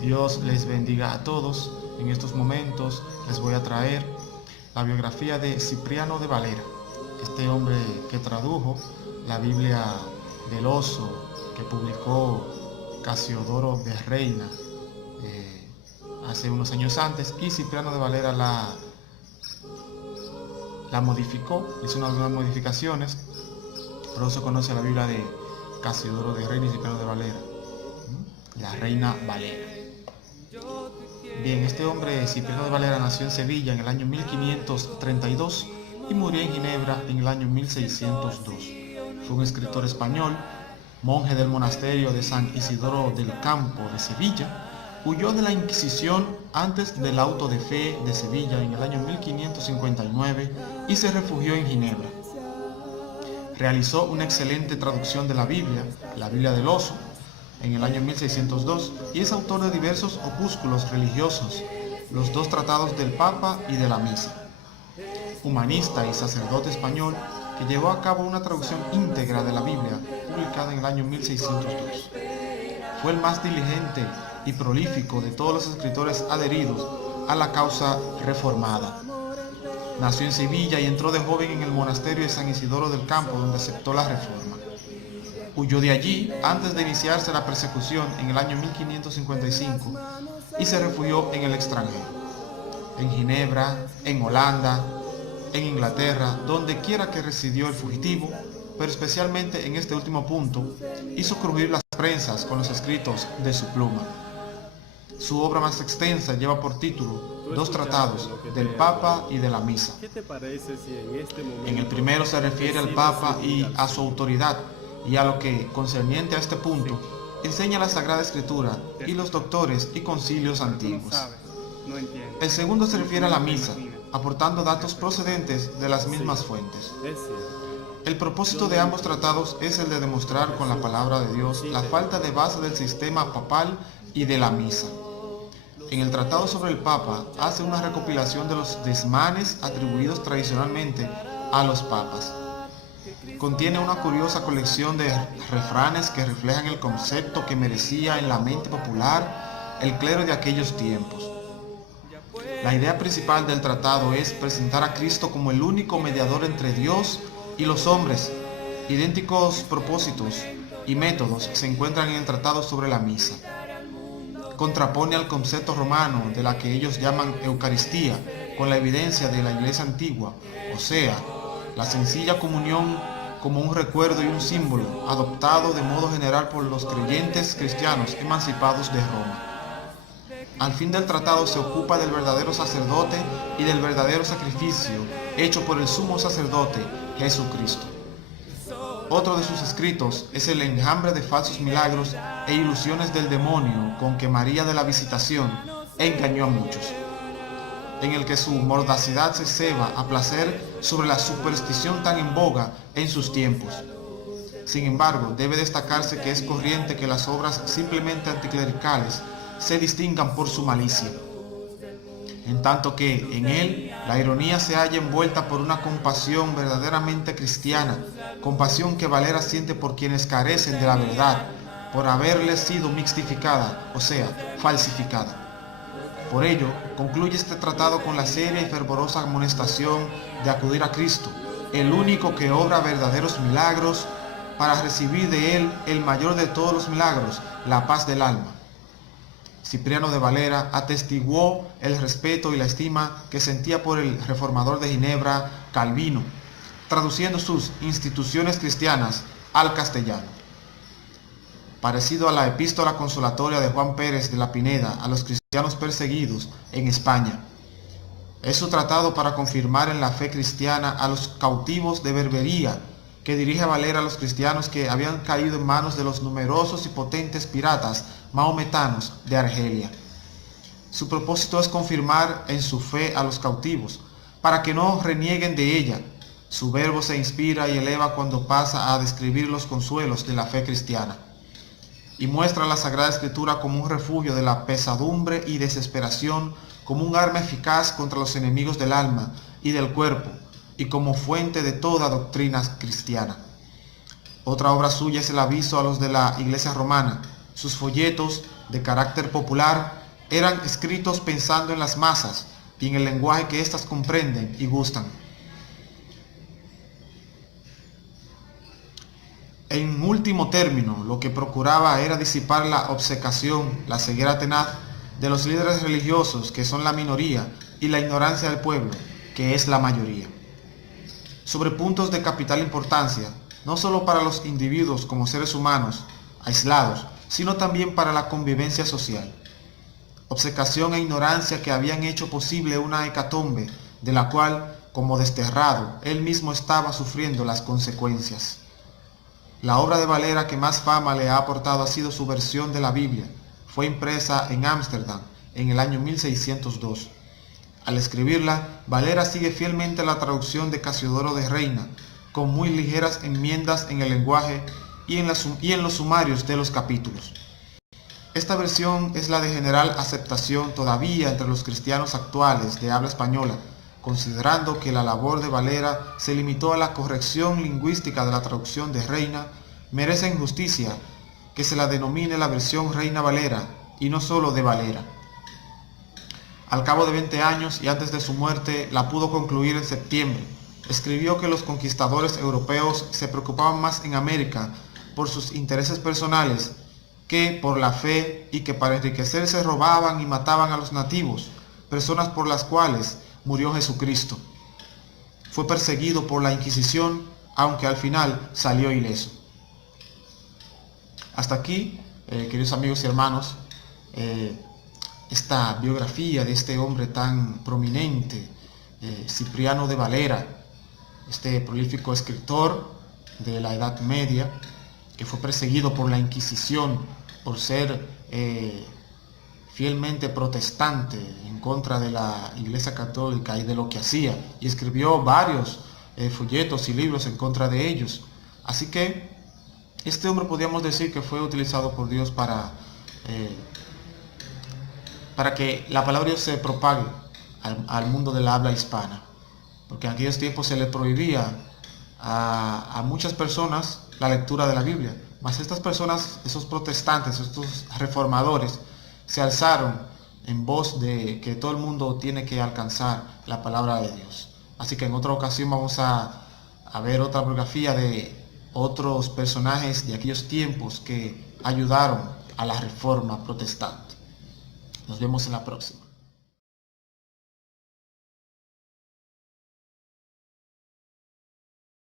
Dios les bendiga a todos. En estos momentos les voy a traer la biografía de Cipriano de Valera, este hombre que tradujo la Biblia del Oso, que publicó Casiodoro de Reina hace unos años antes, y Cipriano de Valera la modificó, hizo unas modificaciones, por eso se conoce la Biblia de Casiodoro de Reina y Cipriano de Valera, la Reina Valera. Bien, este hombre, Cipriano de Valera, nació en Sevilla en el año 1532 y murió en Ginebra en el año 1602. Fue un escritor español, monje del monasterio de San Isidoro del Campo de Sevilla. Huyó de la Inquisición antes del auto de fe de Sevilla en el año 1559 y se refugió en Ginebra. Realizó una excelente traducción de la Biblia del Oso, en el año 1602, y es autor de diversos opúsculos religiosos, los dos tratados del Papa y de la Misa. Humanista y sacerdote español que llevó a cabo una traducción íntegra de la Biblia, publicada en el año 1602. Fue el más diligente y prolífico de todos los escritores adheridos a la causa reformada. Nació en Sevilla y entró de joven en el monasterio de San Isidoro del Campo, donde aceptó la reforma. Huyó de allí antes de iniciarse la persecución en el año 1555 y se refugió en el extranjero, en Ginebra, en Holanda, en Inglaterra, donde quiera que residió el fugitivo, pero especialmente en este último punto, hizo crujir las prensas con los escritos de su pluma. Su obra más extensa lleva por título Dos tratados del Papa y de la Misa. En el primero se refiere al Papa y a su autoridad, y a lo que, concerniente a este punto, enseña la Sagrada Escritura y los doctores y concilios antiguos. El segundo se refiere a la misa, aportando datos procedentes de las mismas fuentes. El propósito de ambos tratados es el de demostrar con la palabra de Dios la falta de base del sistema papal y de la misa. En el tratado sobre el Papa hace una recopilación de los desmanes atribuidos tradicionalmente a los papas. Contiene una curiosa colección de refranes que reflejan el concepto que merecía en la mente popular el clero de aquellos tiempos. La idea principal del tratado es presentar a Cristo como el único mediador entre Dios y los hombres. Idénticos propósitos y métodos se encuentran en el tratado sobre la misa. Contrapone al concepto romano de la que ellos llaman Eucaristía con la evidencia de la Iglesia antigua, o sea, la sencilla comunión como un recuerdo y un símbolo, adoptado de modo general por los creyentes cristianos emancipados de Roma. Al fin del tratado se ocupa del verdadero sacerdote y del verdadero sacrificio hecho por el sumo sacerdote Jesucristo. Otro de sus escritos es el enjambre de falsos milagros e ilusiones del demonio con que María de la Visitación engañó a muchos, en el que su mordacidad se ceba a placer sobre la superstición tan en boga en sus tiempos. Sin embargo, debe destacarse que es corriente que las obras simplemente anticlericales se distingan por su malicia, en tanto que en él la ironía se halla envuelta por una compasión verdaderamente cristiana, compasión que Valera siente por quienes carecen de la verdad, por haberles sido mixtificada, o sea, falsificada. Por ello, concluye este tratado con la seria y fervorosa amonestación de acudir a Cristo, el único que obra verdaderos milagros, para recibir de él el mayor de todos los milagros, la paz del alma. Cipriano de Valera atestiguó el respeto y la estima que sentía por el reformador de Ginebra, Calvino, traduciendo sus Instituciones Cristianas al castellano. Parecido a la epístola consolatoria de Juan Pérez de la Pineda a los cristianos perseguidos en España. Es su tratado para confirmar en la fe cristiana a los cautivos de Berbería, que dirige Valera a los cristianos que habían caído en manos de los numerosos y potentes piratas mahometanos de Argelia. Su propósito es confirmar en su fe a los cautivos, para que no renieguen de ella. Su verbo se inspira y eleva cuando pasa a describir los consuelos de la fe cristiana, y muestra la Sagrada Escritura como un refugio de la pesadumbre y desesperación, como un arma eficaz contra los enemigos del alma y del cuerpo, y como fuente de toda doctrina cristiana. Otra obra suya es el aviso a los de la Iglesia romana. Sus folletos de carácter popular, eran escritos pensando en las masas y en el lenguaje que éstas comprenden y gustan. En último término, lo que procuraba era disipar la obcecación, la ceguera tenaz de los líderes religiosos, que son la minoría, y la ignorancia del pueblo, que es la mayoría, sobre puntos de capital importancia, no solo para los individuos como seres humanos aislados, sino también para la convivencia social. Obcecación e ignorancia que habían hecho posible una hecatombe, de la cual, como desterrado, él mismo estaba sufriendo las consecuencias. La obra de Valera que más fama le ha aportado ha sido su versión de la Biblia. Fue impresa en Ámsterdam en el año 1602. Al escribirla, Valera sigue fielmente la traducción de Casiodoro de Reina, con muy ligeras enmiendas en el lenguaje y en los sumarios de los capítulos. Esta versión es la de general aceptación todavía entre los cristianos actuales de habla española, considerando que la labor de Valera se limitó a la corrección lingüística de la traducción de Reina. Merece injusticia que se la denomine la versión Reina Valera y no solo de Valera. Al cabo de 20 años y antes de su muerte, la pudo concluir en septiembre. Escribió que los conquistadores europeos se preocupaban más en América por sus intereses personales que por la fe, y que para enriquecerse robaban y mataban a los nativos, personas por las cuales murió Jesucristo. Fue perseguido por la Inquisición, aunque al final salió ileso. Hasta aquí, queridos amigos y hermanos, esta biografía de este hombre tan prominente, Cipriano de Valera, este prolífico escritor de la Edad Media, que fue perseguido por la Inquisición por ser fielmente protestante en contra de la Iglesia Católica y de lo que hacía, y escribió varios folletos y libros en contra de ellos. Así que este hombre, podríamos decir que fue utilizado por Dios para que la palabra de Dios se propague al mundo de la habla hispana, porque en aquellos tiempos se le prohibía a muchas personas la lectura de la Biblia, mas estas personas, esos protestantes, estos reformadores, se alzaron en voz de que todo el mundo tiene que alcanzar la palabra de Dios. Así que en otra ocasión vamos a ver otra biografía de otros personajes de aquellos tiempos que ayudaron a la reforma protestante. Nos vemos en la próxima.